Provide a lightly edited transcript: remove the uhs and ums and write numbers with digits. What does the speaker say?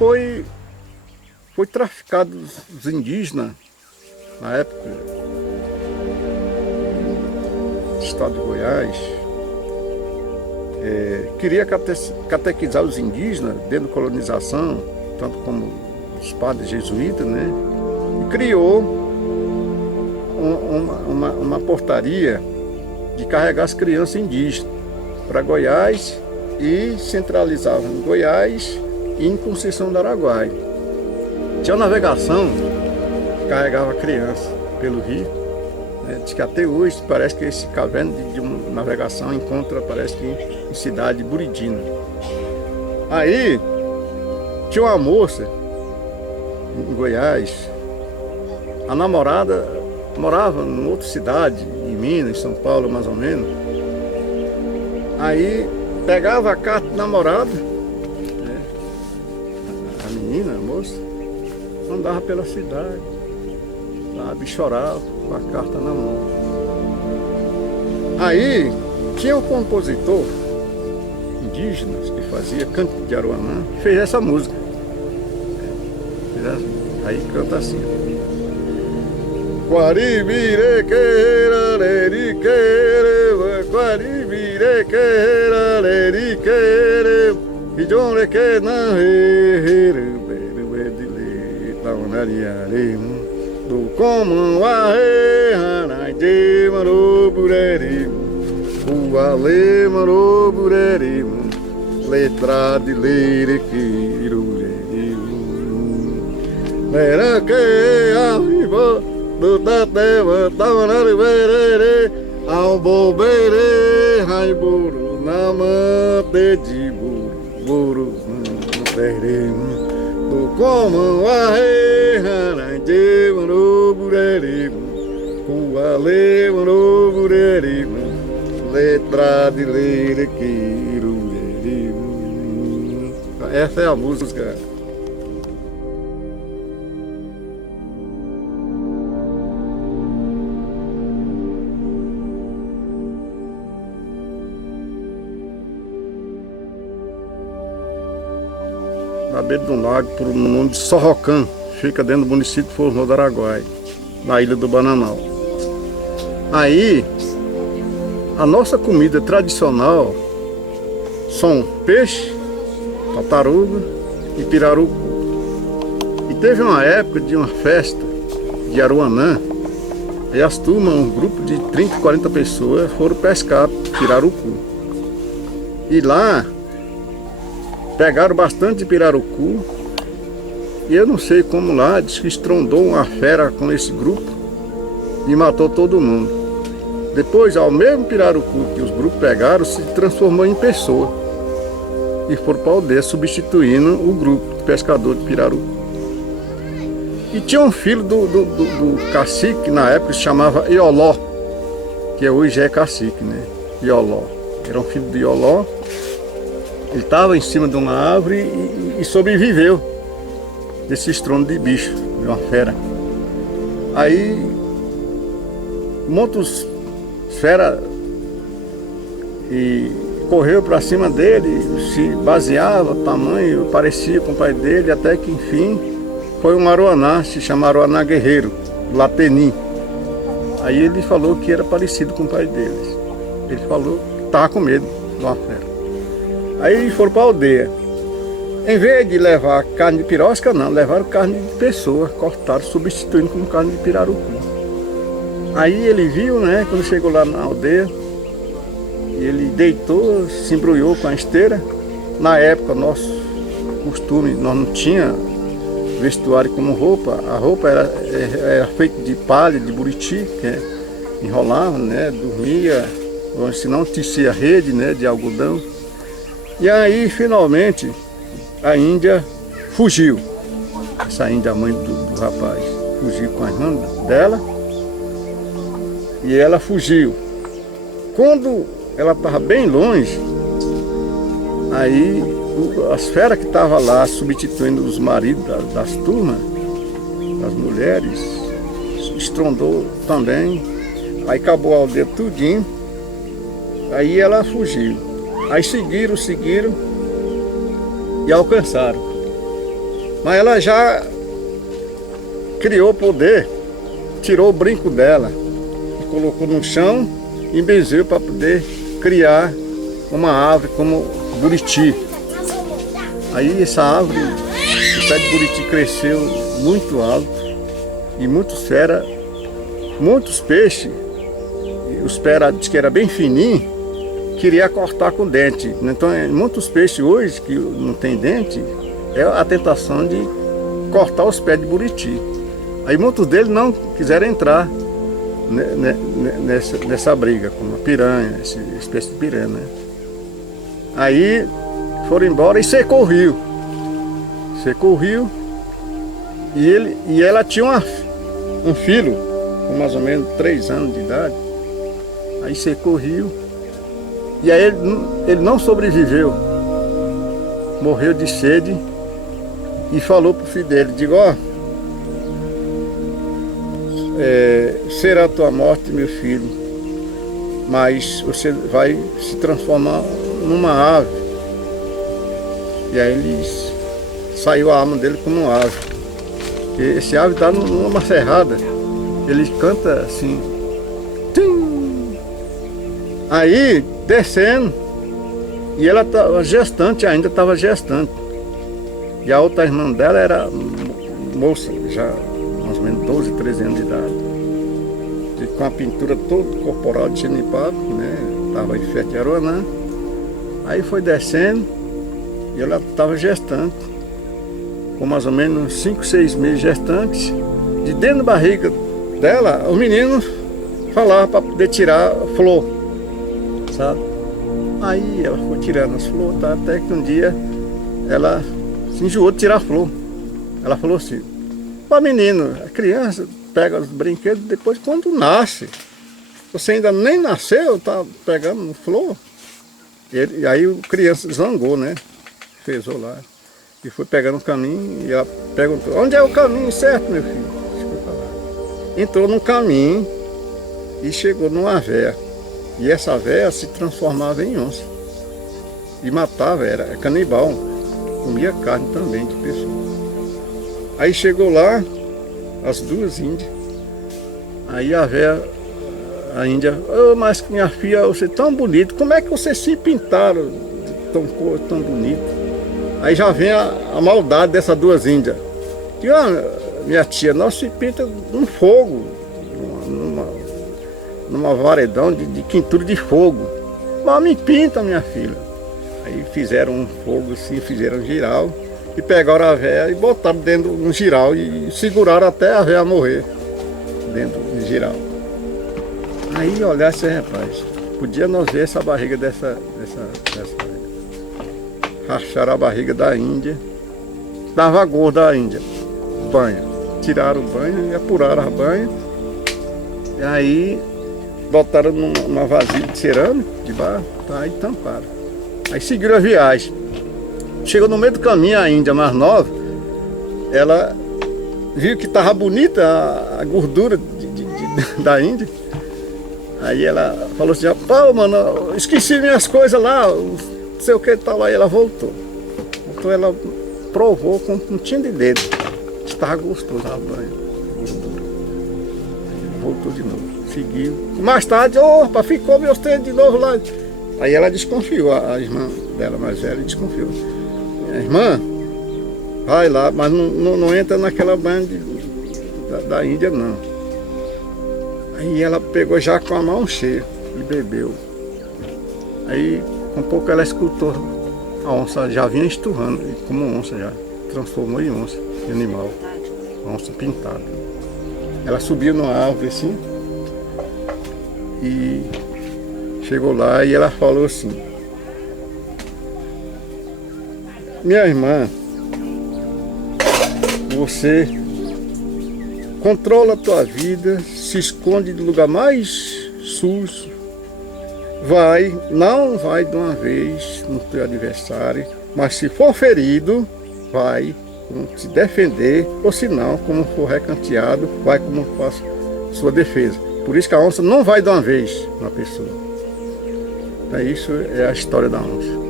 foi traficado os indígenas, na época, do estado de Goiás. Queria catequizar os indígenas dentro da colonização, tanto como os padres jesuítas, né? E criou uma portaria de carregar as crianças indígenas para Goiás e centralizava em Goiás e em Conceição do Araguaia. Tinha uma navegação que carregava criança pelo rio, né? Diz que até hoje parece que esse caverna de uma navegação encontra, parece que em cidade de Buridina. Aí tinha uma moça em Goiás, a namorada morava em outra cidade, em Minas, em São Paulo mais ou menos. Aí pegava a carta do namorado, né? A menina, a moça, andava pela cidade, sabe, chorava com a carta na mão. Aí tinha um compositor indígena que fazia canto de Aruanã, que fez essa música. Aí canta assim: Guaribirequeira, leriqueira, guaribirequeira, leriqueira, ijonreque na reira, bedile, taunariaremu, do comum arre, hanaide marobureremu, uale marobureremu, letra de lerequeiro. Era que arriba do tateva tavanari verere ao bobere ai buru na mate de buru no terreno do como a rei de mano burere com a le mano burere letra de lerequeiro. Essa é a música. Na beira do lago, por um nome de Sorrocã, fica dentro do município de Formoso do Araguaia, na ilha do Bananal. Aí, a nossa comida tradicional são peixe, tartaruga e pirarucu. E teve uma época de uma festa de Aruanã, e as turmas, um grupo de 30, 40 pessoas, foram pescar pirarucu. E lá, pegaram bastante pirarucu, e eu não sei como lá, diz que estrondou uma fera com esse grupo e matou todo mundo. Depois, ao mesmo pirarucu que os grupos pegaram, se transformou em pessoa e foram para a aldeia, substituindo o grupo de pescador de pirarucu. E tinha um filho do cacique, que na época se chamava Ioló, que hoje é cacique, né? Ioló. Era um filho de Ioló. Ele estava em cima de uma árvore e sobreviveu desse estrondo de bicho, de uma fera. Aí, muitos fera e correu para cima dele, se baseava, tamanho, parecia com o pai dele, até que enfim foi um aruaná, se chama Aruaná Guerreiro, Lateni. Aí ele falou que era parecido com o pai deles. Ele falou que estava com medo de uma fera. Aí eles foram para a aldeia. Em vez de levar carne de pirosca, não, levaram carne de pessoa, cortaram, substituindo com carne de pirarucu. Aí ele viu, né, quando chegou lá na aldeia, ele deitou, se embrulhou com a esteira. Na época, nosso costume, nós não tinha vestuário como roupa. A roupa era feita de palha, de buriti, que enrolava, né, dormia, ou se não tecia rede, né, de algodão. E aí, finalmente, a índia fugiu. Essa índia, a mãe do rapaz, fugiu com a irmã dela. E ela fugiu. Quando ela estava bem longe, aí as feras que estavam lá, substituindo os maridos das turmas, das mulheres, estrondou também. Aí acabou a aldeia tudinho. Aí ela fugiu. Aí seguiram e alcançaram. Mas ela já criou poder, tirou o brinco dela e colocou no chão e benzeu para poder criar uma árvore como buriti. Aí essa árvore, o pé de buriti cresceu muito alto e muitos peixes, os pés diz que era bem fininho, queria cortar com dente. Então muitos peixes hoje que não tem dente, é a tentação de cortar os pés de buriti. Aí muitos deles não quiseram entrar nessa briga, como a piranha, essa espécie de piranha, né? Aí foram embora e secou o rio. Secou o rio e ela tinha um filho com mais ou menos 3 anos de idade. Aí secou o rio e aí ele não sobreviveu. Morreu de sede e falou pro filho dele, digo, ó, será a tua morte, meu filho, mas você vai se transformar numa ave. E aí ele saiu a alma dele como uma ave. E esse ave está numa serrada, ele canta assim, tim! Aí descendo, e ela estava gestante, ainda estava gestante. E a outra irmã dela era moça, já mais ou menos 12, 13 anos de idade. E com a pintura toda corporal de genipapo, né? Estava em festa de Aruanã. Aí foi descendo e ela estava gestante, com mais ou menos 5, 6 meses gestantes. De dentro da barriga dela, os meninos falavam para poder tirar flor, sabe? Aí ela foi tirando as flores, tá? Até que um dia ela se enjoou de tirar flor. Ela falou assim, ó menino, a criança pega os brinquedos depois quando nasce. Você ainda nem nasceu, tá pegando flor. E aí o criança zangou, né? Fezou lá. E foi pegando o caminho e ela perguntou, onde é o caminho certo, meu filho? Entrou no caminho e chegou numa véia. E essa véia se transformava em onça. E matava, era canibal. Comia carne também de pessoa. Aí chegou lá, as duas índias. Aí a véia, a índia, oh, mas minha filha, você é tão bonito, como é que vocês se pintaram de tão cor, tão bonito? Aí já vem a maldade dessas duas índias. Digo, minha tia, nós se pinta num fogo, numa varedão de quintura de fogo. Mas me pinta, minha filha. Aí fizeram um fogo assim, fizeram um giral e pegaram a véia e botaram dentro de um giral e seguraram até a véia morrer dentro do giral. Aí olhasse, rapaz, podia nós ver essa barriga dessa racharam a barriga da Índia, dava gorda a Índia, banho. Tiraram o banho e apuraram a banha. E aí botaram numa vasilha de cerâmica, de barro, tá, e tamparam. Aí seguiram a viagem. Chegou no meio do caminho a Índia mais nova, ela viu que estava bonita a gordura da Índia. Aí ela falou assim, pô, mano, esqueci minhas coisas lá, não sei o que tal. Aí ela voltou. Então ela provou com um pontinho de dedo. Estava gostoso a banha, gordura. Aí voltou de novo, seguiu. Mais tarde, opa, ficou meus treinos de novo lá. Aí ela desconfiou, a irmã dela mais velha desconfiou. Minha irmã, vai lá, mas não entra naquela banha da Índia não. Aí ela pegou já com a mão cheia e bebeu. Aí com pouco ela escutou a onça, já vinha esturrando, como onça já, transformou em onça, em animal, onça pintada. Ela subiu numa árvore assim e chegou lá e ela falou assim, minha irmã, você controla a tua vida, se esconde do lugar mais sujo, não vai de uma vez no teu adversário, mas se for ferido, vai se defender, ou se não, como for recanteado, vai como faz sua defesa. Por isso que a onça não vai de uma vez na pessoa. Isso é a história da onça.